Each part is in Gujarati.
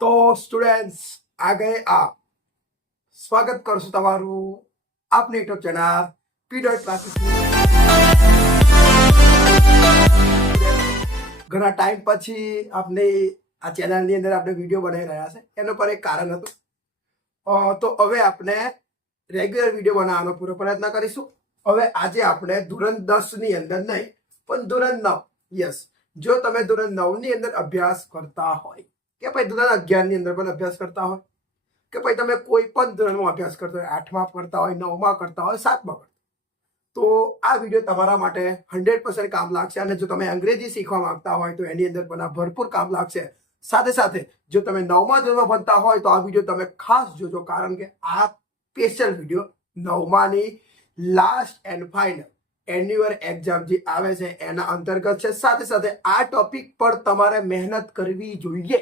તો સ્ટુડન્ટ્સ આ ગए आप સ્વાગત કરશું તમારું આપની યુટ્યુબ ચેનલ પીડોટ ક્લાસીસ ઘણા ટાઈમ પછી આપણે આ ચેનલની અંદર આપણે વિડીયો બનાવી રહ્યા છે એનું પણ એક કારણ હતું તો હવે આપણે રેગ્યુલર વિડીયો બનાવવાનો પૂરો પ્રયત્ન કરીશું હવે આજે આપણે ધોરણ 10 ની અંદર નહીં પણ ધોરણ 9 યસ જો તમે ધોરણ 9 ની અંદર અભ્યાસ કરતા હોય કે ભાઈ ધોરણ 11 ની અંદર પણ અભ્યાસ કરતા હોય કે ભાઈ તમે કોઈ પણ ધોરણમાં અભ્યાસ કરતા હોય 8માં કરતા હોય 9માં કરતા હોય 7માં કરતા તો આ વિડીયો તમારા માટે 100% કામ લાગશે અને જો તમે અંગ્રેજી શીખવા માંગતા હોય તો એની અંદર પણ આ ભરપૂર કામ લાગશે સાથે સાથે જો તમે 9મા ધોરણમાં ભણતા હોય તો આ વિડીયો તમે ખાસ જોજો કારણ કે આ સ્પેશિયલ વિડીયો 9માની last and final annual exam જે આવે છે એના અંતર્ગત છે સાથે સાથે આ ટોપિક પર તમારે મહેનત કરવી જોઈએ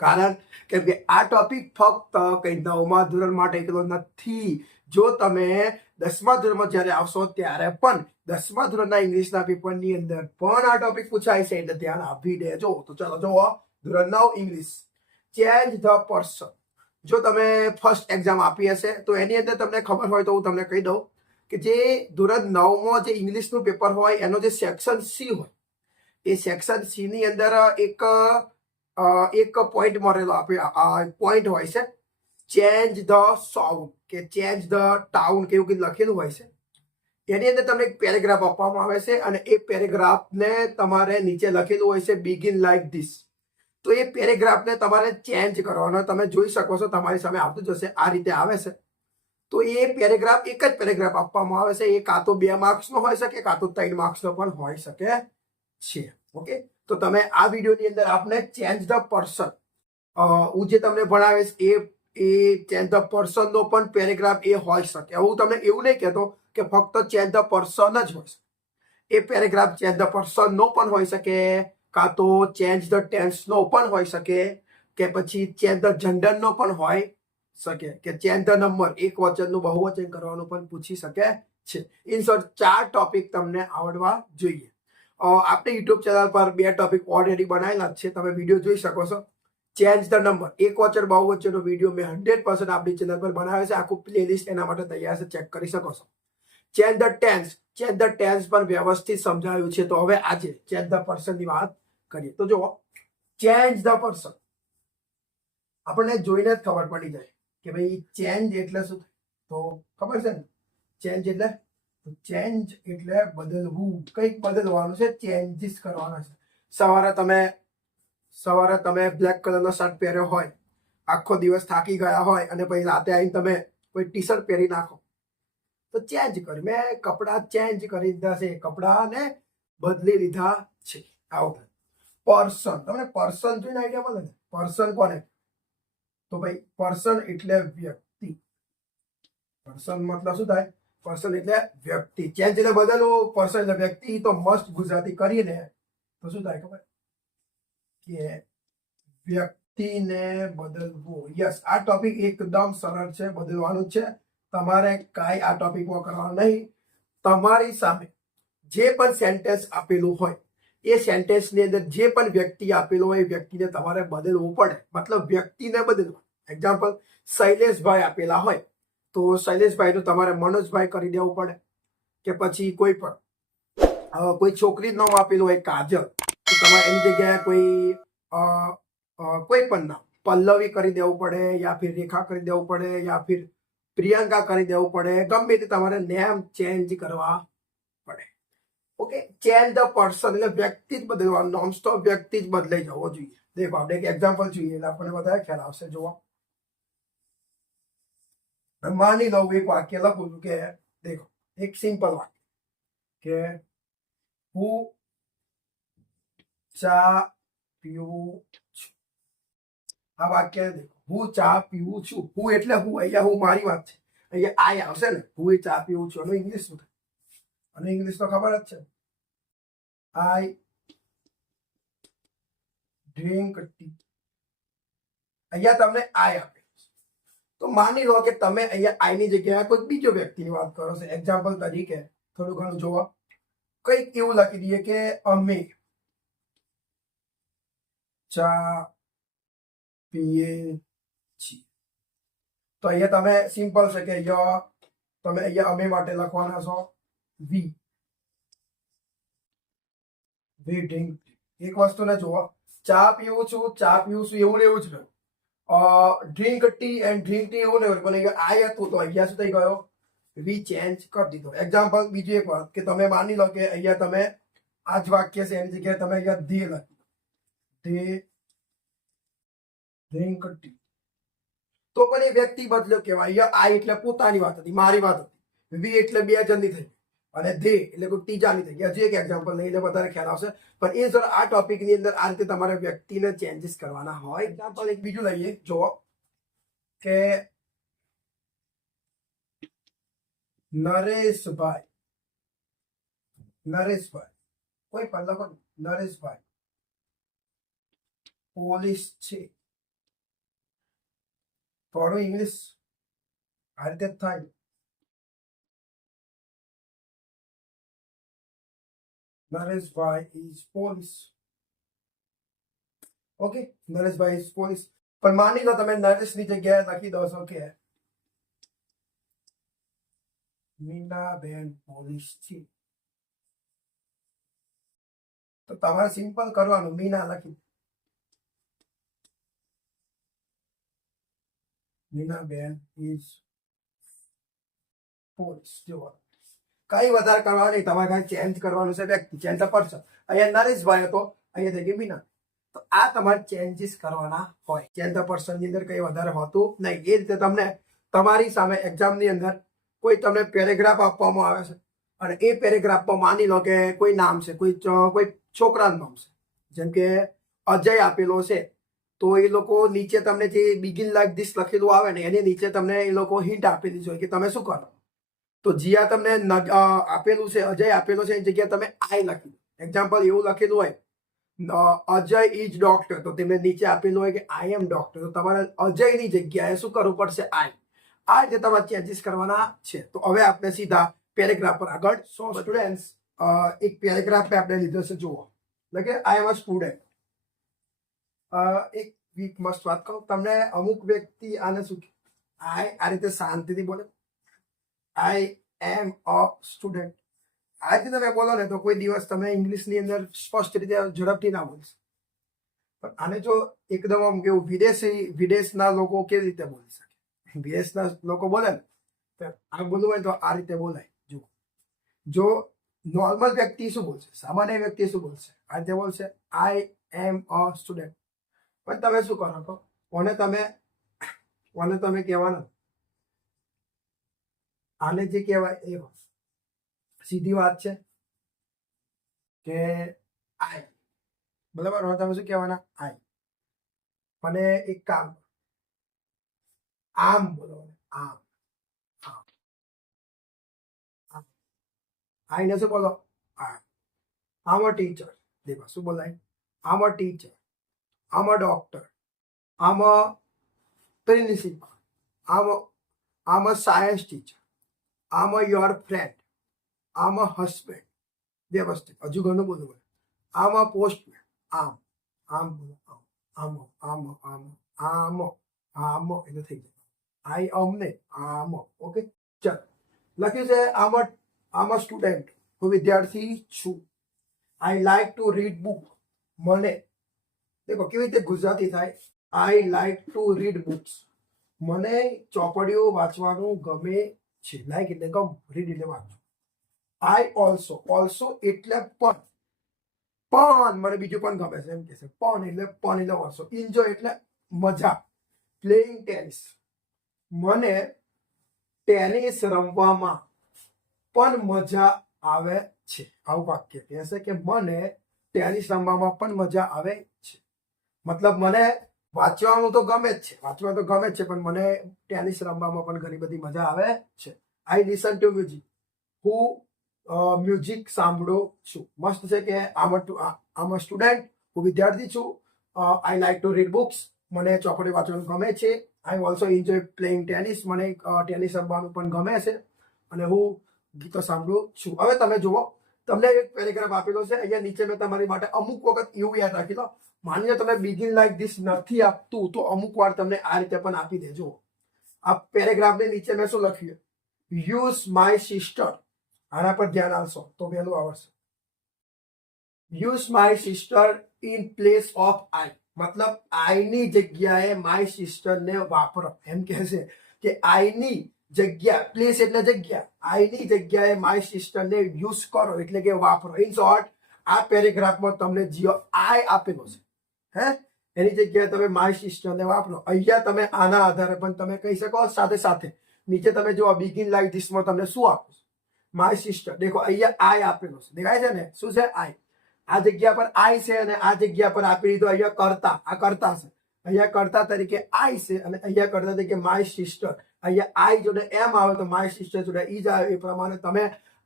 કારણ કે આ ટોપિક ફક્ત કઈ 9મા ધોરણ માટે એકલો નથી જો તમે 10મા ધોરણમાં જ્યારે આવશો ત્યારે પણ 10મા ધોરણના ઇંગ્લિશના પેપરની અંદર પણ આ ટોપિક પૂછાય છે એટલે ધ્યાન આપી દેજો તો ચાલો જોવો ધોરણ 9 ઇંગ્લિશ ચેન્જ ધ પર્સન જો તમે ફર્સ્ટ એક્ઝામ આપી હશે તો એની અંદર તમને ખબર હોય તો હું તમને કહી દઉં કે જે ધોરણ 9માં જે ઇંગ્લિશનું પેપર હોય એનો જે સેક્શન સી હોય એ સેક્શન સી ની અંદર એક પોઈન્ટ મળેલો આપે પોઈન્ટ હોય છે ચેન્જ ધ સાઉન્ડ કે ચેન્જ ધ ટાઉન કે એવું કંઈક લખેલું હોય છે એની અંદર તમને એક પેરેગ્રાફ આપવામાં આવે છે અને એ પેરેગ્રાફને તમારે નીચે લખેલું હોય છે બિગિન લાઈક ધીસ તો એ પેરેગ્રાફને તમારે ચેન્જ કરવાનો તમે જોઈ શકો છો તમારી સામે આવતું જશે આ રીતે આવે છે તો એ પેરેગ્રાફ એક જ પેરેગ્રાફ આપવામાં આવે છે એ કાં તો 2 માર્ક્સનો હોઈ શકે કાં તો 3 માર્ક્સનો પણ હોઈ શકે છે ઓકે તો તમે આ વિડીયોની અંદર આપણે ચેન્જ ધ પર્સન હું જે તમને ભણાવીશ એ ચેન્જ ધ પર્સનનો પણ પેરેગ્રાફ એ હોઈ શકે હું તમને એવું નહીં કહેતો કે ફક્ત ચેન્જ ધ પર્સન જ હોય શકે એ પેરેગ્રાફ ચેન્જ ધ પર્સનનો પણ હોઈ શકે કાં તો ચેન્જ ધ ટેન્સનો પણ હોઈ શકે કે પછી ચેન્જ ધ જેન્ડરનો પણ હોય શકે કે ચેન્જ ધ નંબર એક વચનનું બહુવચન કરવાનું પણ પૂછી શકે છે ઇન શોર્ટ 4 ટોપિક તમને આવડવા જોઈએ આપણે યુટ્યુબ ચેનલ પર 2 ટોપિક ઓલરેડી બનાવેલા છે તમે વિડીયો જોઈ શકો છો ચેન્જ ધ નંબર એક વચન બહુવચનનો વિડીયો મેં 100% આપણી ચેનલ પર બનાવ્યો છે આખું પ્લેલિસ્ટ એના માટે તૈયાર છે ચેક કરી શકો છો ચેન્જ ધ ટેન્સ પણ વ્યવસ્થિત સમજાવ્યું છે તો હવે આજે ચેન્જ ધ પર્સન ની વાત કરીએ તો જુઓ ચેન્જ ધ પર્સન આપણને જોઈને જ ખબર પડી જાય કે ભાઈ ચેન્જ એટલે શું તો ખબર છે ને ચેન્જ એટલે બદલવું કંઈક બદલવાનું છે ચેન્જીસ કરવાના છે સવારે તમે બ્લેક કલરનો શર્ટ પહેર્યો હોય આખો દિવસ થાકી ગયા હોય અને પછી રાતે આવીને તમે કોઈ ટી શર્ટ પહેરી નાખો તો ચેન્જ કરી મેં કપડાં ચેન્જ કરી દીધા છે કપડાને બદલી લીધા છે આવું પર્સન તમને પર્સન જોઈને આઈડિયા મળે ને પર્સન કોને તો ભાઈ પર્સન એટલે વ્યક્તિ પર્સન મતલબ શું થાય પર્સન એટલે વ્યક્તિ ચેન્જ એટલે બદલવું પર્સન એટલે વ્યક્તિ તો મસ્ત ગુજરાતી કરીને તો શું થાય ખબર કે વ્યક્તિને બદલવું યસ આ ટોપિક એકદમ સરળ છે બદલવાનું છે તમારે કાંઈ આ ટોપિકમાં કરવાનું નહીં તમારી સામે જે પણ સેન્ટેન્સ આપેલું હોય એ સેન્ટેન્સની અંદર જે પણ વ્યક્તિ આપેલું હોય એ વ્યક્તિને તમારે બદલવું પડે મતલબ વ્યક્તિને બદલવું એક્ઝામ્પલ શૈલેષભાઈ આપેલા હોય તો શૈલેષભાઈનું તમારે મનોજભાઈ કરી દેવું પડે કે પછી કોઈ છોકરીનું નામ આપેલું હોય કાજલ તો તમારે એની જગ્યાએ કોઈ પણ નામ પલ્લવી કરી દેવું પડે યા ફિર રેખા કરી દેવું પડે યા ફિર પ્રિયંકા કરી દેવું પડે ગમે તે તમારે નેમ ચેન્જ કરવા પડે ઓકે ચેન્જ ધ પર્સન એટલે વ્યક્તિ જ બદલવાનું નોન સ્ટોપ વ્યક્તિ જ બદલાઈ જવો જોઈએ દેખો આપણે એક એક્ઝામ્પલ જોઈએ એટલે આપણને વધારે ખ્યાલ આવશે જોવા માની લો એક વાક્ય લખું છું કે દેખો એક સિમ્પલ વાક્ય કે હું ચા પીવું છું આ વાક્ય દેખો હું ચા પીવું છું હું એટલે હું અહીંયા હું મારી વાત છે અહીંયા આઈ આવશે ને હું ચા પીવું છું અને ઇંગ્લિશ શું થાય અને ઇંગ્લિશ તો ખબર જ છે આઈ ડ્રિંક ટી અહીંયા તમને આઈ આપે તો માની લો કે તમે અહીંયા આઈની જગ્યાએ કોઈ બીજો વ્યક્તિની વાત કરો છો એક્ઝામ્પલ તરીકે થોડું ઘણું જોવા કંઈક એવું લખી દઈએ કે અમે ચા PAG. તો અહીંયા તમે સિમ્પલ છે કે અહીંયા તમે અહીંયા અમે માટે લખવાના છો વી ડ્રિંક. એક વસ્તુને જુઓ, ચા પીવું છું એવું ને એવું જ રહ્યું. Drink tea and drink tea એવું ને એવું, પણ અહીંયા આ હતું તો અહીંયા શું થઈ ગયો, વી ચેન્જ કરી દીધો. એક્ઝામ્પલ બીજું એક વાત કે તમે માની લો કે અહીંયા તમે આ જ વાક્ય છે એની જગ્યાએ તમે અહીંયા ધે લખી ધે ડ્રિંક ટી, તો પણ એ વ્યક્તિ બદલ્યો કહેવાય. અહીંયા આ એટલે પોતાની વાત હતી, મારી વાત હતી. વી એટલે બે જણની થઈ અને ધે એટલે કોઈ ત્રીજાની થઈ. હજી એક એક્ઝામ્પલ લઈને વધારે ખ્યાલ આવશે. પણ એ સર આ ટોપિકની અંદર આ રીતે તમારે વ્યક્તિને ચેન્જીસ કરવાના હોય. એક્ઝામ્પલ એક બીજું લઈએ, જુઓ કે નરેશભાઈ કોઈ પણ લખો, નરેશભાઈ પોલીસ છે. થોડું ઇંગ્લિશ આ રીતે જ થાય. Nareshbhai is police. Okay, Nareshbhai is police. પણ માની લો તમે નરેશની જગ્યાએ લખી દો છો કે મીનાબેન પોલીસ છે. તો તમારે સિમ્પલ કરવાનું, મીના લખી મીનાબેન ઇઝ પોલીસ. જો કઈ વધારે કરવાનું નહીં, તમારે કઈ ચેન્જ કરવાનું છે વ્યક્તિ, ચેન્જ ધ પર્સન. અહીંયા નરેશભાઈ હતો, અહીંયા થઈ ગઈ મીના. તો આ તમારે ચેન્જીસ કરવાના હોય. ચેન્જ ધ પર્સન ની અંદર કઈ વધારે હોતું નહીં. એ રીતે તમને તમારી સામે એક્ઝામની અંદર કોઈ તમને પેરેગ્રાફ આપવામાં આવે છે અને એ પેરેગ્રાફમાં માની લો કે કોઈ નામ છે, કોઈ છોકરાનું નામ છે, જેમ કે અજય આપેલો છે. તો એ લોકો નીચે તમને જે બિગિન લાઈક ધીસ લખેલું આવે ને એની નીચે તમને એ લોકો હિન્ટ આપેલી છે કે તમે શું કરો. તો જ્યાં તમને આપેલું છે, અજય આપેલો છે, એની જગ્યાએ તમે આઈ લખી. એક્ઝામ્પલ એવું લખેલું હોય અજય ઇઝ ડોક્ટર, તો તેમને નીચે આપેલું હોય કે આઈ એમ ડોક્ટર. તો તમારે અજયની જગ્યાએ શું કરવું પડશે, આઈ. આ રીતે તમારે ચેન્જીસ કરવાના છે. તો હવે આપણે સીધા પેરેગ્રાફ પર આગળ. સો સ્ટુડન્ટ્સ, એક પેરેગ્રાફ पे આપણે લીધો છે, જુઓ એટલે કે આઈ એમ અ સ્ટુડન્ટ. એક વીક મસ્ત વાત કહું તમને, અમુક વ્યક્તિ આને શું આ રીતે શાંતિથી બોલે, આઈ એમ અ સ્ટુડન્ટ. આ રીતે તમે બોલો ને તો કોઈ દિવસ તમે ઇંગ્લિશની અંદર સ્પષ્ટ રીતે ઝડપથી ના બોલશો. પણ આને જો એકદમ આમ કેવું વિદેશના લોકો કેવી રીતે બોલી શકે, વિદેશના લોકો બોલે ને તો આ બોલવું હોય તો આ રીતે બોલાય. જો નોર્મલ વ્યક્તિ શું બોલશે, સામાન્ય વ્યક્તિ શું બોલશે, આ રીતે બોલશે આઈ એમ અ સ્ટુડન્ટ. પણ તમે શું કરો તો ઓને તમે કહેવાના, આને જે કહેવાય એ સીધી વાત છે કે આઈ, બરાબર. હવે તમે શું કહેવાના, આઈ. મને એક કામ આમ બોલો, આમ આઈને શું બોલો, આમ અ ટીચર. દેખો શું બોલાય, આમ અ ટીચર, આમ અ ડોક્ટર, આમ અ પ્રિન્સિપલ, આમ અ સાયન્સ ટીચર, આમ અ યોર ફ્રેન્ડ, આમ અ હસબેન્ડ. વ્યવસ્થિત હજુ ઘણું બધું બોલે. આમ અ પોસ્ટમેન, આમ બોલો, આમ એટલે થઈ જાય આઈ અમને આમ. ઓકે, ચાલ લખ્યું છે આમ અ સ્ટુડન્ટ, હું વિદ્યાર્થી છું. આઈ લાઈક ટુ રીડ બુક, મને દેખો કેવી રીતે ગુજરાતી થાય, આઈ લાઈક ટુ રીડ બુક્સ, મને ચોપડીઓ વાંચવાનું ગમે છે. લાઈક એટલે ગમ, રીડ એટલે વાંચવું. આઈ ઓલ્સો એટલે પણ મને બીજું પણ ગમે છે એમ કે છે. પણ એટલે ઓલ્સો. એન્જોય એટલે મજા. પ્લેઇંગ ટેનિસ, મને ટેનિસ રમવામાં પણ મજા આવે છે. આવું વાક્ય કહેશે કે મને ટેનિસ રમવામાં પણ મજા આવે છે. મતલબ મને વાંચવાનું તો ગમે જ છે, પણ મને ટેનિસ રમવામાં પણ ઘણી બધી મજા આવે છે. આઈ લિસન ટુ મ્યુઝિક, હું મ્યુઝિક સાંભળું છું. મસ્ત છે કે આમ અ સ્ટુડન્ટ, હું વિદ્યાર્થી છું. આઈ લાઈક ટુ રીડ બુક્સ, મને ચોપડી વાંચવાનું ગમે છે. આઈ ઓલ્સો એન્જોય પ્લેઇંગ ટેનિસ, મને ટેનિસ રમવાનું પણ ગમે છે. અને હું ગીતો સાંભળું છું. હવે તમે જુઓ, તમને એક પેરેગ્રાફ આપેલો છે. અહીંયા નીચે મેં તમારી માટે અમુક વખત એવું યાદ રાખી લો, માની લો તમે બિગિન લાઈક ધીસ નથી આપતું તો અમુક વાર તમને આ રીતે પણ આપી દે. જો આ પેરેગ્રાફની નીચે મેં શું લખ્યું, યુઝ માય સિસ્ટર. આના પર ધ્યાન આપશો તો વહેલું આવડશે. Use my sister in place of I, મતલબ આઈની જગ્યાએ માય સિસ્ટરને વાપરો. એમ કહે છે કે આઈની જગ્યા, પ્લેસ એટલે જગ્યા, આઈની જગ્યાએ માય સિસ્ટરને યુઝ કરો એટલે કે વાપરો. ઇન શોર્ટ આ પેરેગ્રાફમાં તમને જે આઈ આપેલો છે, હે, એની જગ્યાએ તમે માય સિસ્ટરને વાપરો. અહીંયા તમે આના આધારે પણ તમે કહી શકો. સાથે સાથે નીચે તમે જો બિગિન લાઈક ધીસમાં તમને શું આપો, માય સિસ્ટર. દેખો અહીંયા આઈ આપેલો છે, દેખાય છે ને, શું છે આઈ. આ જગ્યા પર આઈ છે અને આ જગ્યા પર આપી દીધું અહીંયા કરતા. આ કરતા છે, અહીંયા કરતા તરીકે આઈ છે અને અહીંયા કરતા તરીકે માય સિસ્ટર. અહીંયા આઈ જોડે એમ આવે તો માય સિસ્ટર જોડે ઈ જ આવે. એ પ્રમાણે તમે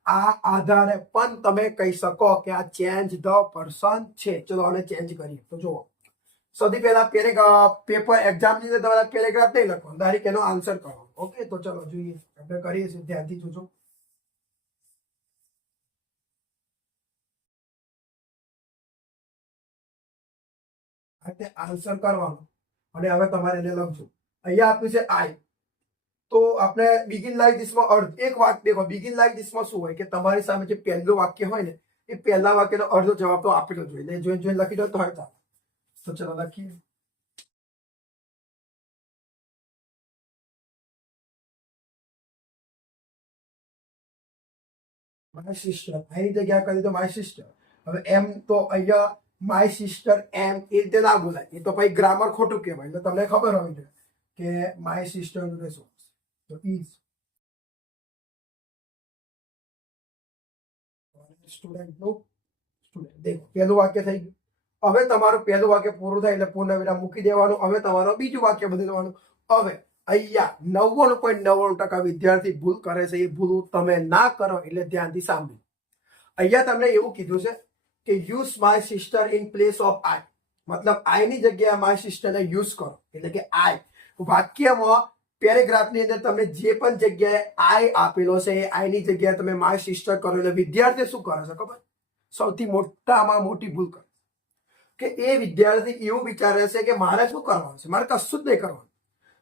આ આધારે પણ તમે કહી શકો કે આ ચેન્જ ધ પર્સન છે. ચલો આને ચેન્જ કરીએ. તો જુઓ, સૌથી પહેલા પેપર એક્ઝામની અંદર તમારા પેરેગ્રાફ નહીં લખો, ડાયરેક્ટ એનો આન્સર કરો. ઓકે, તો ચલો જોઈએ, આપણે કરીએ છીએ, ધ્યાનથી જોજો. આન્સર કરવાનો અને હવે તમારે એને લખજો. અહીંયા આપ્યું છે આઈ, તો આપણે બિગિન લાઈક ધીસમાં અર્ધ એક વાત દેખો. બિગિન લાઈક ધીસમાં શું હોય કે તમારી સામે જે પહેલું વાક્ય હોય ને એ પહેલા વાક્યનો અડધો જવાબ તો આપેલો જોઈએ. એટલે જોઈને લખી દો તો હરતા. તો ચલો લખીએ. માય સિસ્ટર, એની જગ્યા કરી તો માય સિસ્ટર. હવે એમ તો અહીંયા માય સિસ્ટર એમ એ રીતે ના બોલાય, એ તો પછી ગ્રામર ખોટું કહેવાય. એટલે તમને ખબર હોવી જોઈએ કે માય સિસ્ટર જોડે શું તો ઇઝ સ્ટુડન્ટનું સ્ટુડન્ટ. દેખો પહેલું વાક્ય થઈ ગયું. હવે તમારું પહેલું વાક્ય પૂરું થાય એટલે પૂર્ણવિરામ મૂકી દેવાનું. હવે તમારું બીજું વાક્ય બદલવાનું. હવે અહીંયા 99.99% વિદ્યાર્થી ભૂલ કરે છે. એ ભૂલ તમે ના કરો એટલે ધ્યાનથી સાંભળો. અહીંયા તમને એવું કીધું છે કે use my sister in place of I, મતલબ આઈની જગ્યાએ માય સિસ્ટરને યુઝ કરો એટલે કે આઈ. વાક્યમાં પેરેગ્રાફની અંદર તમે જે પણ જગ્યાએ આઈ આપેલો છે એ આઈની જગ્યાએ તમે માય સિસ્ટર કરો એટલે વિદ્યાર્થી શું કરે છે ખબર? સૌથી મોટામાં મોટી ભૂલ કરે કે એ વિદ્યાર્થી એવું વિચારે છે કે મારે શું કરવાનું છે, મારે કશું જ નહીં કરવાનું.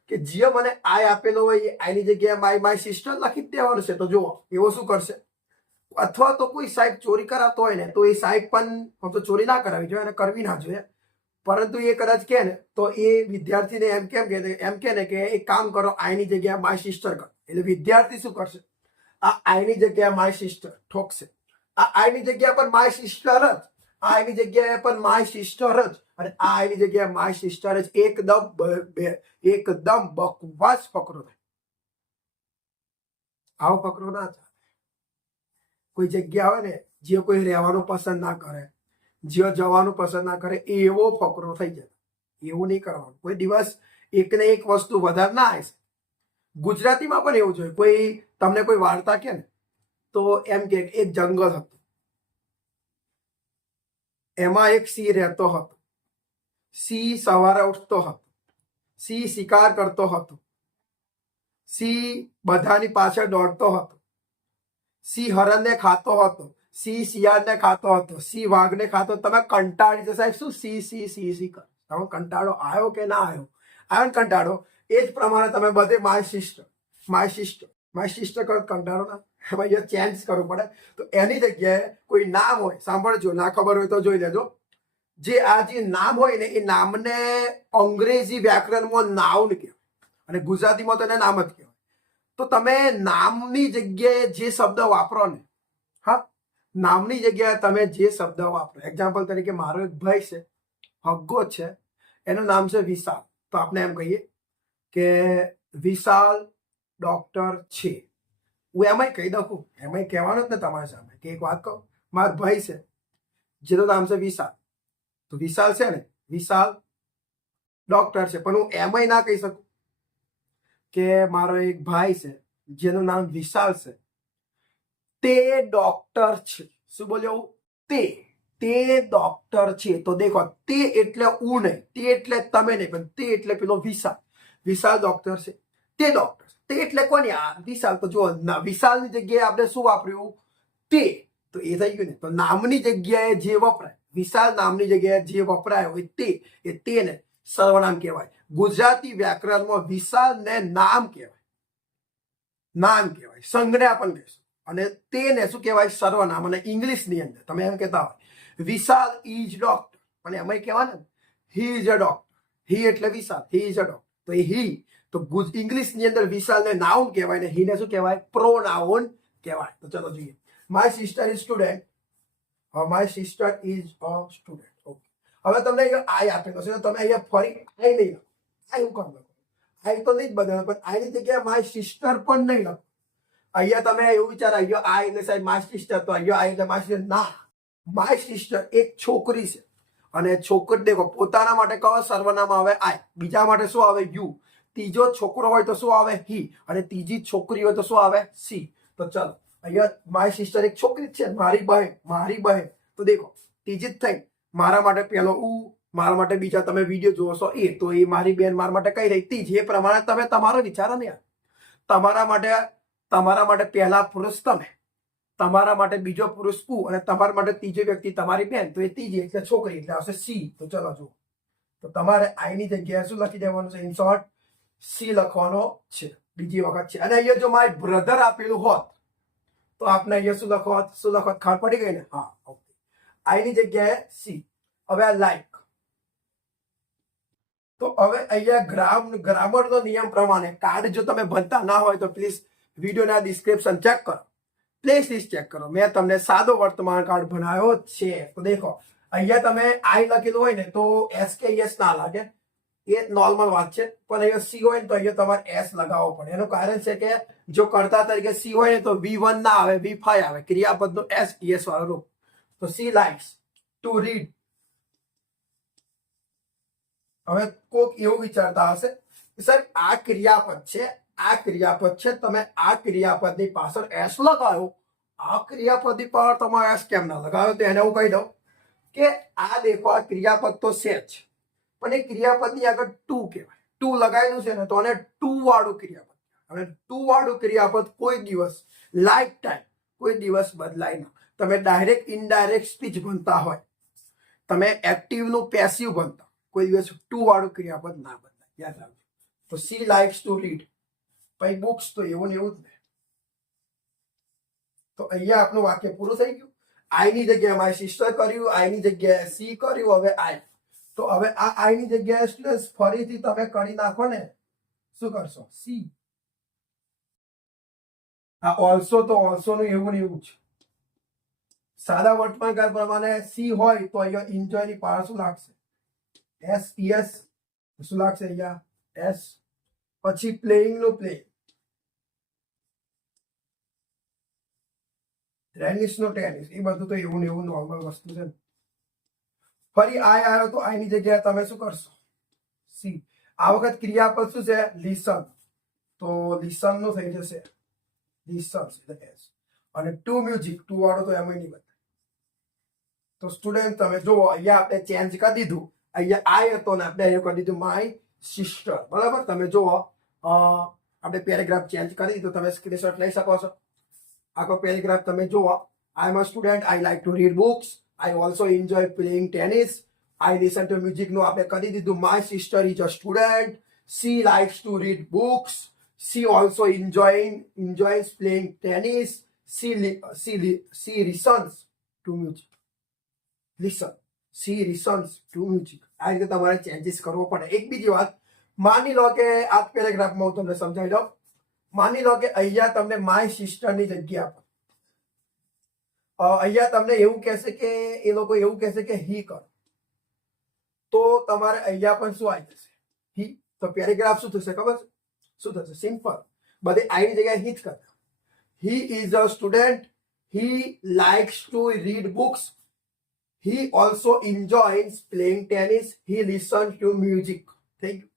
કે જે મને આઈ આપેલો હોય એ આઈની જગ્યાએ માય સિસ્ટર લખી જ દેવાનું છે. તો જુઓ એવો શું કરશે. અથવા તો કોઈ સાહેબ ચોરી કરાતો હોય ને તો એ સાહેબ પણ તો ચોરી ના કરાવી જોઈએ અને કરવી ના જોઈએ, પરંતુ એ કદાચ કે ને તો એ વિદ્યાર્થીને એમ કે ને કે એક કામ કરો, આઈની જગ્યાએ માય સિસ્ટર કરો. એટલે વિદ્યાર્થી શું કરશે, આ આઈની જગ્યાએ માય સિસ્ટર ઠોકશે. આ આઈની જગ્યા પર માય સિસ્ટર જ, આ આઈની જગ્યાએ પણ માય સિસ્ટર જ અને આ આઈની જગ્યાએ માય સિસ્ટર જ. એકદમ બકવાસ ફકરો થાય. આવો ફકરો ના થાય. કોઈ જગ્યા હોય ને જે કોઈ રહેવાનું પસંદ ના કરે, જે જવાનું પસંદ ના કરે, એવો ફકરો થઈ જાય. એવું નહીં કરવાનું. કોઈ દિવસ એક ને એક વસ્તુ વધારે ના આવે. ગુજરાતીમાં પણ એવું જોઈએ. કોઈ તમને કોઈ વાર્તા કે ને તો એમ કે એક જંગલ હતું, એમાં એક સિંહ રહેતો હતો. સિંહ સવારે ઉઠતો હતો, સિંહ શિકાર કરતો હતો, સિંહ બધાની પાછળ દોડતો હતો, સિંહ હરણને ખાતો હતો, સિંહ શિયાળને ખાતો હતો, સિંહ વાઘને ખાતો. તમે કંટાળી જશે સાહેબ, શું સી સી સી સી કર. તમે કંટાળો આવ્યો કે ના આવ્યો? આવ્યો ને કંટાળો. એ જ પ્રમાણે તમે બધે my sister my sister my sister કરો, કંટાળો ના. અહીંયા ચેન્જ કરવું પડે. તો એની જગ્યાએ કોઈ નામ હોય, સાંભળજો, ના ખબર હોય તો જોઈ લેજો. જે આ જે નામ હોય ને એ નામને અંગ્રેજી વ્યાકરણમાં નાઉન કહેવાય અને ગુજરાતીમાં તો એને નામ જ કહેવાય. તો તમે નામની જગ્યાએ જે શબ્દ વાપરો ને, હા, નામની જગ્યાએ તમે જે શબ્દ વાપરો. એક્ઝામ્પલ તરીકે મારો એક ભાઈ છે, હગ્ગો છે, એનું નામ છે વિશાલ. તો આપણે એમ કહીએ કે વિશાલ ડોક્ટર છે. હું એમાંય કહી દઉં, એમાંય કહેવાનું જ ને તમારી સામે કે એક વાત કહું, મારો ભાઈ છે જેનું નામ છે વિશાલ. તો વિશાલ છે ને, વિશાલ ડોક્ટર છે. પણ હું એમાંય ના કહી શકું કે મારો એક ભાઈ છે જેનું નામ વિશાલ છે, તે ડોક્ટર છે. શું બોલ્યો? તે ડોક્ટર છે. તો દેખો, તે એટલે હું નહીં, તે એટલે તમે નહીં, પણ તે એટલે પેલો વિશાલ. વિશાલ ડોક્ટર છે, તે ડોક્ટર. તે એટલે કોની? આ વિશાલ. તો જો વિશાલની જગ્યાએ આપણે શું વાપર્યું? તે. તો એ થઈ ગયું ને. તો નામની જગ્યાએ જે વપરાય, વિશાલ નામની જગ્યાએ જે વપરાય હોય તેને સર્વનામ કહેવાય. ગુજરાતી વ્યાકરણમાં વિશાલને નામ કહેવાય, સંજ્ઞા પણ કહેશું, અને તેને શું કહેવાય? સર્વનામ. અને ઇંગ્લિશની અંદર તમે એમ કહેતા હોય વિશાલ ઇઝ ડોક્ટર, અને એમાં કહેવાય ને હી ઇઝ અ ડોક્ટર. હી એટલે વિશાલ, હી ઇઝ અ ડોક્ટર. તો એ હી તો ઇંગ્લિશની અંદર વિશાલને નાઉન કહેવાય ને હીને શું કહેવાય? પ્રોનાઉન કહેવાય. તો ચલો જોઈએ. My sister is student. My sister is a student. Okay, હવે તમને અહીંયા આઈ આપેલો છે, તો તમે અહીંયા ફરી આઈ નહીં લખો. આઈ હું કામ લખો? આઈ તો નહીં જ બદલે, પણ આઈની જગ્યાએ માય સિસ્ટર પણ નહીં લખો. અહીંયા તમે એવું વિચાર અહીંયા આઈ એટલે સાહેબ માય સિસ્ટર, તો અહીંયા આઈ એટલે માય સિસ્ટર ના. માય સિસ્ટર એક છોકરી છે, અને છોકરી દેખો પોતાના માટે કયો સર્વનામ આવે? આઈ. બીજા માટે શું આવે? યુ. ત્રીજો છોકરો હોય તો શું આવે? હી. અને ત્રીજી છોકરી હોય તો શું આવે? સી. તો ચલો અહીંયા માય સિસ્ટર એક છોકરી છે, મારી બહેન. તો દેખો ત્રીજી જ થઈ. મારા માટે પહેલો ઉ, મારા માટે બીજા તમે વિડીયો જોશો એ, તો એ મારી બેન મારા માટે કઈ રહી? ત્રીજી. એ પ્રમાણે તમે તમારો વિચારો ને યાર. તમારા માટે પહેલા પુરુષ તમે, તમારા માટે બીજો પુરુષ ઉ, અને તમારા માટે ત્રીજો વ્યક્તિ તમારી બેન, તો એ ત્રીજી એટલે છોકરી એટલે આવશે સી. તો ચલો જુઓ, તો તમારે આઈ ની જગ્યાએ શું લખી દેવાનું છે? ઇન શોર્ટ સી લખવાનો છે. બીજી વખત છે. અને અહીંયા જો માય બ્રધર આપેલું હોત તો આપણે અહીંયા શું લખોત? ખાર પડી ગઈ ને? હા, ઓકે. આઈ ની જગ્યાએ સી. હવે આ લાઈક. તો હવે અહીંયા ગ્રામરનો નિયમ પ્રમાણે કાર્ડ જો તમે ભણતા ના હોય તો પ્લીઝ વિડીયોના ડિસ્ક્રિપ્શન ચેક કરો, પ્લેસ લિસ્ટ ચેક કરો. મેં તમને સાદો વર્તમાન કાર્ડ બનાવ્યો છે. તો દેખો અહીંયા તમે આઈ લખેલું હોય ને તો SKS ના લાગે, એ નોર્મલ વાત છે. પણ અહીંયા સી હોય ને તો અહીંયા તમારે એસ લગાવવો પડે. એનું કારણ છે કે જો કર્તા તરીકે સી હોય ને તો V1 ના આવે, V5 આવે. ક્રિયાપદનો SES વાળો રૂપ. તો સી લાઇક્સ ટુ રીડ. હવે કોક એવું વિચારતા હશે સર આ ક્રિયાપદ છે, તમે આ ક્રિયાપદની પાછળ એસ લગાવ્યો, આ ક્રિયાપદની પાછળ તમે એસ કેમ ના લગાવ્યો? તો એને હું કહી દઉં કે આ દેખો આ ક્રિયાપદ તો છે જ, પણ એ ક્રિયાપદની આગળ ટુ કહેવાય. ટુ લગાવેલું છે ને તો એને ટુ વાળું ક્રિયાપદ. અને ટુ વાળું ક્રિયાપદ કોઈ દિવસ લાઈફ ટાઈમ કોઈ દિવસ બદલાય ના. તમે ડાયરેક્ટ ઇનડાયરેક્ટ સ્પીચ ભણતા હોય, તમે એક્ટિવ નું પેસિવ ભણતા, કોઈ દિવસ ટુ વાળું ક્રિયાપદ ના બદલાય, યાદ રાખજો. તો સી લાઇક્સ ટુ રીડ. પછી બુક્સ તો એવું ને એવું જ ને. તો અહીંયા આપણું વાક્ય પૂરું થઈ ગયું. આઈ ની જગ્યાએ માય સિસ્ટર કર્યું, આઈ ની જગ્યાએ સી કર્યું, હવે આઈ. તો હવે આ આઈ ની જગ્યાએ સ્ટુડન્ટ ફરીથી તમે કરી નાખો ને, શું કરશો? સી. આ ઓલસો તો ઓલસો નું એવું ને એવું છે. સાદા વર્તમાનકાળ પ્રમાણે સી હોય તો અહીંયા એન્જોય ની પાર શું લાગશે? SES. શું લાગશે અહીંયા? એસ. પછી પ્લેઇંગ નું પ્લે, ટેનિસ નો ટેનિસ, એ બધું તો એવું ને એવું નોર્મલ વસ્તુ છે. ફરી આઈ આવ્યો તો આઈ ની જગ્યાએ તમે શું કરશો? સી. આ વખત ક્રિયાપદ શું છે? લિસન. તો લિસન નું થઈ જશે લિસન. અને ટુ મ્યુઝિક, ટુ વાળો તો એમ નહીં બતાવે. તો સ્ટુડન્ટ તમે જુઓ અહીંયા આપણે ચેન્જ કરી દીધું. અહીંયા આઈ હતો ને આપણે અહીંયા કરી દીધું માય સિસ્ટર. બરાબર? તમે જુઓ આપણે પેરેગ્રાફ ચેન્જ કરી દીધું. તમે સ્ક્રીનશોટ લઈ શકો છો. આખો પેરેગ્રાફ તમે જુઓ. I am a student, I like to read books, I also enjoy playing tennis, I listen to music નું આપણે કરી દીધું. My sister is a student, she likes to read books, she also enjoys playing tennis, she listens to music. She listens to music. આ રીતે તમારે ચેન્જીસ કરવો પડે. એક બીજી વાત, માની લો કે આ પેરેગ્રાફમાં હું તમને સમજાવી દઉં. માની લો કે અહીંયા તમને માય સિસ્ટરની જગ્યા પર અહીંયા તમને એવું કહેશે કે એ લોકો એવું કહેશે કે હી કરો, તો તમારે અહીંયા પણ શું આવી જશે? હી. તો પેરેગ્રાફ શું થશે ખબર છે? શું થશે? સિમ્પલ. બધે આઈ ની જગ્યાએ હી જ કરતા. He is a student, he likes to read books, he also enjoys playing tennis, he listen to music. થઈ ગયું.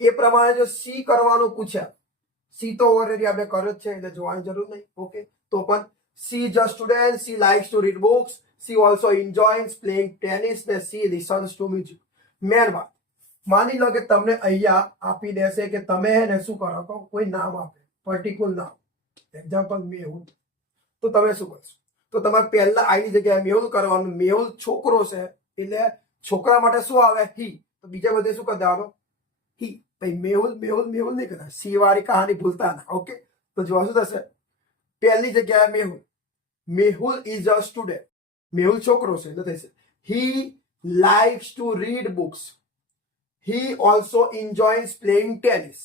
એ પ્રમાણે જો સી કરવાનું પૂછ્યા, સી તો ઓલરેડી આપણે કર્યો જ છે એટલે જોવાની જરૂર નહીં. ઓકે, તો પણ she is a student, she likes to read books, she also enjoys playing tennis ને સી લિસન્સ ટુ મ્યુઝિક. મેન વાત, માની લો કે તમને અહીંયા આપી દેશે કે તમે એને શું કરો, કોઈ નામ આપે, પર્ટિક્યુલર નામ, એક્ઝામ્પલ મેં એવું, તો તમે શું કરશો? તો તમારે પહેલા આઈની જગ્યાએ મેહુલ કરવાનું. મેહુલ છોકરો છે એટલે છોકરા માટે શું આવે? હી. તો બીજા બધે શું કરી દેવાનું? હી. ભાઈ મેહુલ મેહુલ મેહુલ નહીં કરતા. સી વાળી કહાની ભૂલતા ના. ઓકે, તો જોવા શું થશે? પહેલી જગ્યાએ Mehul. Mehul is a student. Mehul છોકરો છે એટલે થશે હી likes to read books. He also enjoys playing tennis.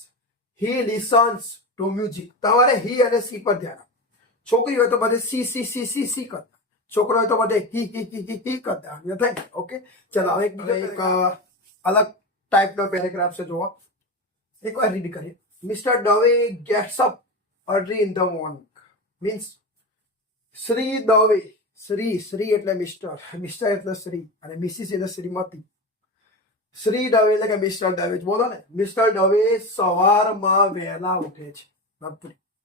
He listens to music. તમારે he અને સી પર ધ્યાન આપો. છોકરી હોય તો બધે સી કરતા, છોકરો હોય તો બધે હી કરતા. થાય ને? ઓકે, ચલો હવે એક અલગ ટાઈપનો પેરેગ્રાફ છે, જોવો એકવાર રીડ કરીએ. Mister Dave gates up early in the morning. Means Shri Dave, Shri એટલે મિસ્ટર, મિસ્ટર એટલે શ્રી અને મિસિસ એટલે શ્રીમતી. શ્રી દવે એટલે કે મિસ્ટર દવે, બોલો ને. મિસ્ટર દવે સવારમાં વહેલા ઉઠે છે.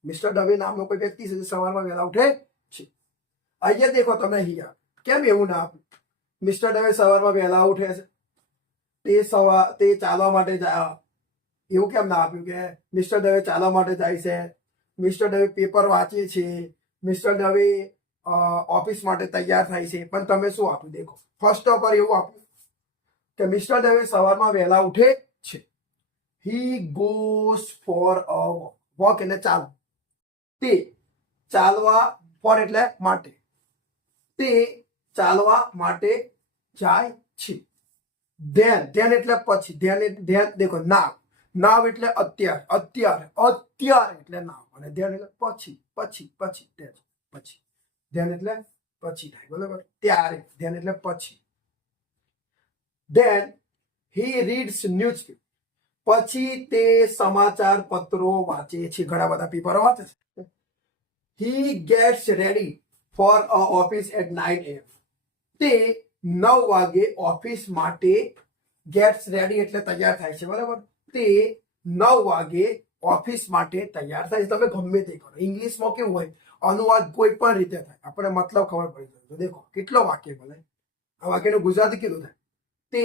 મિસ્ટર દવે નામનો કોઈ વ્યક્તિ છે સવારમાં વહેલા ઉઠે છે. અહીંયા દેખો તમે, અહીંયા કેમ એવું ના આપ્યું? મિસ્ટર દવે સવારમાં વહેલા ઉઠે છે, તે ચાલવા માટે જાય. એવું કેમ ના આપ્યું કે મિસ્ટર દવે ચાલવા માટે જાય છે, મિસ્ટર દવે પેપર વાંચે છે, મિસ્ટર દવે ઓફિસ માટે તૈયાર થાય છે? પણ તમે શું આપ્યું? દેખો, ફર્સ્ટ પર એવું આપ્યું કે મિસ્ટર દવે સવારમાં વહેલા ઉઠે છે. He goes for a walk એટલે ચાલ. તે ચાલવા, ફોર એટલે માટે, તે ચાલવા માટે જાય છે. ધ્યાન એટલે પછી, ધ્યાન દેખો નાવ. નાવ એટલે અત્યારે, અત્યારે એટલે નાવ. અને ધ્યાન એટલે પછી, પછી ધ્યાન એટલે પછી થાય, બરાબર? ત્યારે ધ્યાન એટલે પછી. Then he reads newspaper. પછી તે સમાચાર પત્રો વાંચે છે, ઘણા બધા પેપરો વાંચે છે. He gets ready for a office at 9 AM. તે 9 વાગે ઓફિસ માટે, gets ready એટલે તૈયાર થાય છે, બરાબર? તે 9 વાગે ઓફિસ માટે તૈયાર થાય છે. તમે ગમે તે કરો, ઇંગ્લિશમાં કેવું હોય, અનુવાદ કોઈ પણ રીતે થાય, આપણે મતલબ ખબર પડી જાય. તો દેખો કેટલો વાક્ય બોલે. આ વાક્યનું ગુજરાતી કેટલું થાય? તે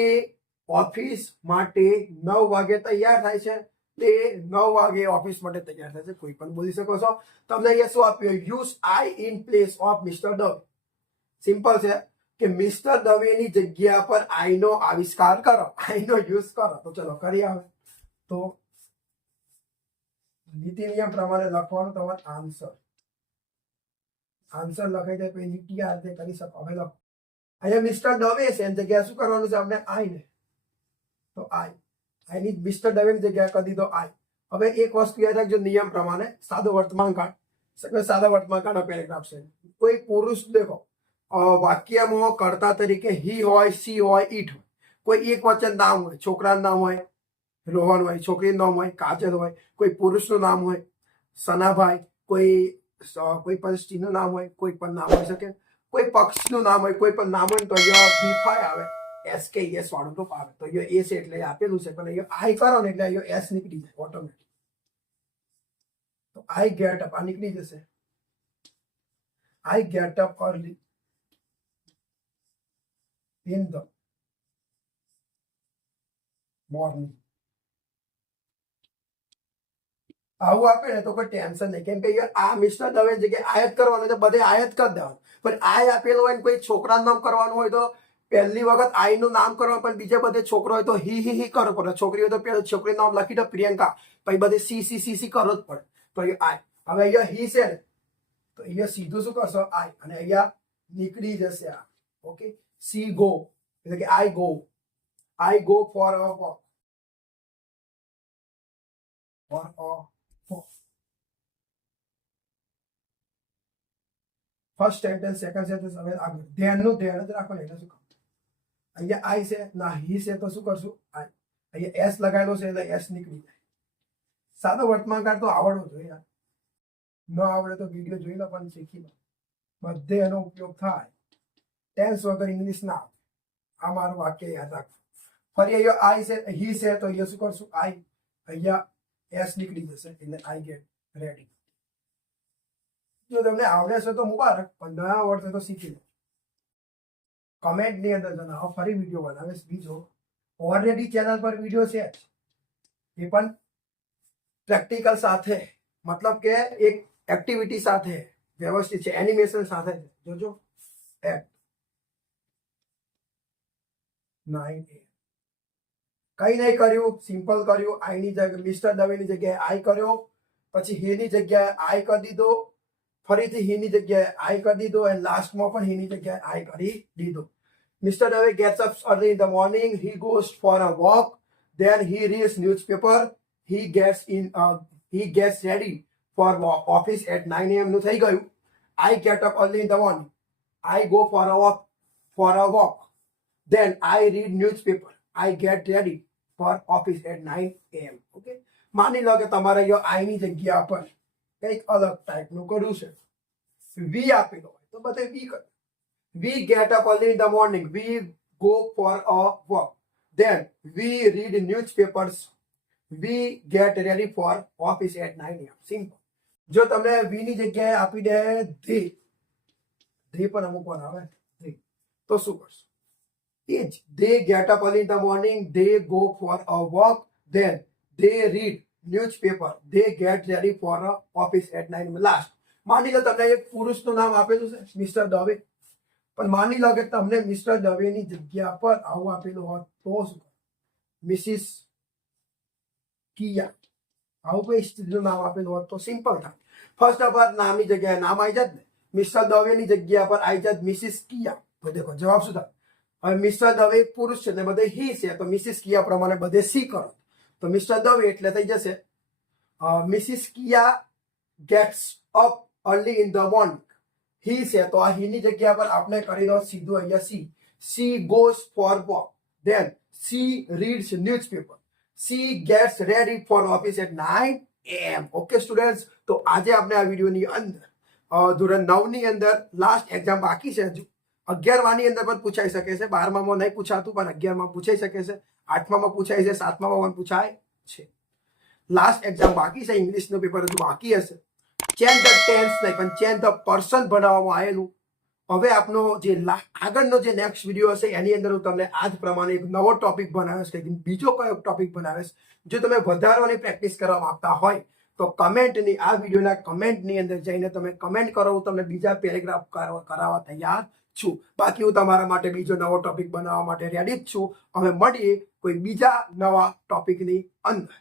ઓફિસ માટે 9 વાગે તૈયાર થાય છે. તે 9 વાગે ઓફિસ માટે તૈયાર થાય છે. કોઈ પણ બોલી શકો છો. તમને અહીંયા શું આપ્યું? Use I in place of mister Dave. Simple છે કે મિસ્ટર દવેની જગ્યા પર આઈ નો આવિષ્કાર કરો, આઈ નો યુઝ કરો. તો ચલો કરીએ. હવે તો નીતિ નિયમ પ્રમાણે લખવાનું તમારે આન્સર લખાઈ જાય પછી નીતિ આ રીતે કરી શકો. હવે લખો. અહીંયા મિસ્ટર દવે છે એની જગ્યાએ શું કરવાનું છે આપણે? આઈ ને. તો આઈની મિસ્ટર દવેની જગ્યાએ કરી દીધો આઈ. હવે એક વસ્તુ યાદ રાખજો, નિયમ પ્રમાણે સાદો વર્તમાન કાળ, સાદા વર્તમાન કાળનો પેરેગ્રાફ છે. કોઈ પુરુષ દેખો વાક્યમાં કર્તા તરીકે હી હોય, સી હોય, ઈટ હોય. કોઈ એક વચન નામ હોય, છોકરાનું નામ હોય રોહન હોય, છોકરીનું નામ હોય કાજલ હોય, કોઈ પુરુષનું નામ હોય સનાભાઈ, કોઈ પણ સ્ત્રીનું નામ હોય, કોઈ પણ નામ હોઈ શકે, કોઈ પક્ષનું નામ હોય, કોઈ પણ નામ હોય. તો અહીંયા બી5 આવે, એસ કે એસ વાળું તો આવે. તો અહીંયા એસ એટલે આપેલું છે, પણ અહીંયા આઈ કરો ને એટલે અહીંયા એસ નીકળી જાય ઓટોમેટિક. તો આઈ ગેટ અપ, આ નીકળી જશે. I get up early in the morning. આવું આપે ને તો કોઈ ટેન્શન નહીં, કેમ કે આ મિસ્ટર દવે જગ્યાએ આયાત કરવાનું છે, બધે આયાત કરી દેવાનું. પણ આય આપેલું હોય ને કોઈ છોકરાનું નામ કરવાનું હોય તો પહેલી વખત આઈ નું નામ કરવાનું, પણ બીજા બધે છોકરો હોય તો હી કરવો પડે. છોકરી હોય તો પેલા છોકરીનું નામ લખી દો પ્રિયંકા, પછી બધે સી કરવો જ પડે. તો અહીંયા આઈ. હવે અહીંયા હી છે ને, તો અહીંયા સીધું શું કરશો? આઈ. અને અહીંયા નીકળી જશે આ. ઓકે, સી ગો એટલે કે I go for a walk. First sentence, second sentence. હવે આગળ ધ્યાન જ રાખો. એટલે શું કહું? અહીંયા આઈ છે ના હી છે, તો શું કરશું? આઈ. અહીંયા એસ લગાવેલો છે એટલે એસ નીકળી જાય. સાદો વર્તમાન કાળ તો આવડવો જોઈએ. ન આવડે તો વિડીયો જોઈ લો, પણ શીખી લો. બધે એનો ઉપયોગ થાય. ટેન્સ વગર ઇંગ્લિશ ના આવે. આ મારું વાક્ય યાદ રાખો. ફરી અહીંયા આઈ છે, હી છે, તો અહીંયા શું કરશું? આઈ. અહીંયા એસ નીકળી જશે એટલે આઈ ગેટ રેડી. જો તમને આવડે છે તો મુબારક, પણ ના આવડશે તો શીખી લો. કમેન્ટ ની અંદર જણાવો. ફરી વિડીયો બનાવીશ બીજો. ઓલરેડી ચેનલ પર વિડીયો છે, એ પણ પ્રેક્ટિકલ સાથે, મતલબ કે એક એક્ટિવિટી સાથે વ્યવસ્થિત છે, એનિમેશન સાથે છે. જોજો એટ 9 AM. કઈ નહીં કર્યું, સિમ્પલ કર્યું. આઈની જગ્યાએ મિસ્ટર દવેની જગ્યાએ આઈ કર્યો, પછી હીની જગ્યાએ આઈ કરી દીધો, ફરીથી હીની જગ્યાએ આઈ કરી દીધો, અને લાસ્ટમાં પણ હીની જગ્યાએ આઈ કરી દીધો. Mr. Dave gets up early in the morning. He goes for a walk. Then he reads newspaper. He gets ready for office at 9 AM. નું થઈ ગયું. I get up early in the morning. I go for a walk. Then I read newspaper. I get ready for office at 9 AM. Okay. માની લો કે તમારે આઈ ની જગ્યા પર કંઈક અલગ ટાઈપનું કરવું છે. વી આપેલો હોય તો બધે વી કરે. We get up early in the morning. We go for a walk. Then we read newspapers. We get ready for office at 9 AM. Simple. જો તમને વી ની જગ્યાએ આપી દે ધે પણ અમુક વાર આવે ધે, તો શું કરશો? એ જ they get up early in the morning. They go for a walk. Then they read newspaper. They get ready for a office at 9 AM. Last. માની લો તમને એક પુરુષનું નામ આપેલું છે મિસ્ટર દવે, પણ માની લો કે તમને મિસ્ટર દવેની જગ્યા પર આવું આપેલું હોત તો શું? મિસિસ કિયા, આવું કોઈ સ્ત્રીનું નામ આપેલું હોત તો સિમ્પલ થાય. ફર્સ્ટ ઓફ ઓલ નામની જગ્યાએ નામ આવી જાત ને, મિસ્ટર દવેની જગ્યા પર આવી જાત મિસિસ કિયા, તો દેખો જવાબ શું થાય? હવે મિસ્ટર દવે પુરુષ છે ને બધે હી છે, તો મિસિસ કિયા પ્રમાણે બધે સી કરો, તો મિસ્ટર દવે એટલે થઈ જશે Mrs Kiya gets up early in the morning. He છે તો આ હીની જગ્યા પર આપણે કરી દો સીધું અહીંયા she. She goes for walk. Then she reads newspaper. She gets ready for office at 9 AM. Okay students, તો આજે આપણે આ વિડીયોની અંદર ધોરણ 9 ની અંદર લાસ્ટ એક્ઝામ બાકી છે. હજુ 11માની અંદર પણ પૂછાઈ શકે છે, 12મામાં નહીં પૂછાતું પણ 11માં પૂછાઈ શકે છે, 8મામાં પૂછાય છે, 7મામાં પણ પૂછાય છે. લાસ્ટ એક્ઝામ બાકી છે, ઇંગ્લિશનું પેપર હજુ બાકી હશે. ચેન્જ ધ ટેન્સ નહીં પણ ચેન્જ ધ પર્સન બનાવવામાં આવેલું. હવે આપનો જે આગળનો જે નેક્સ્ટ વિડીયો હશે એની અંદર હું તમને આ જ પ્રમાણે એક નવો ટોપિક બનાવીશ, કે બીજો કયો ટોપિક બનાવીશ. જો તમે વધારવાની પ્રેક્ટિસ કરવા માંગતા હોય તો કમેન્ટની આ વિડીયોના કમેન્ટની અંદર જઈને તમે કમેન્ટ કરો, હું તમને બીજા પેરેગ્રાફ કરાવવા તૈયાર છું. બાકી હું તમારા માટે બીજો નવો ટોપિક બનાવવા માટે રેડી જ છું. હવે મળીએ કોઈ બીજા નવા ટોપિકની અંદર.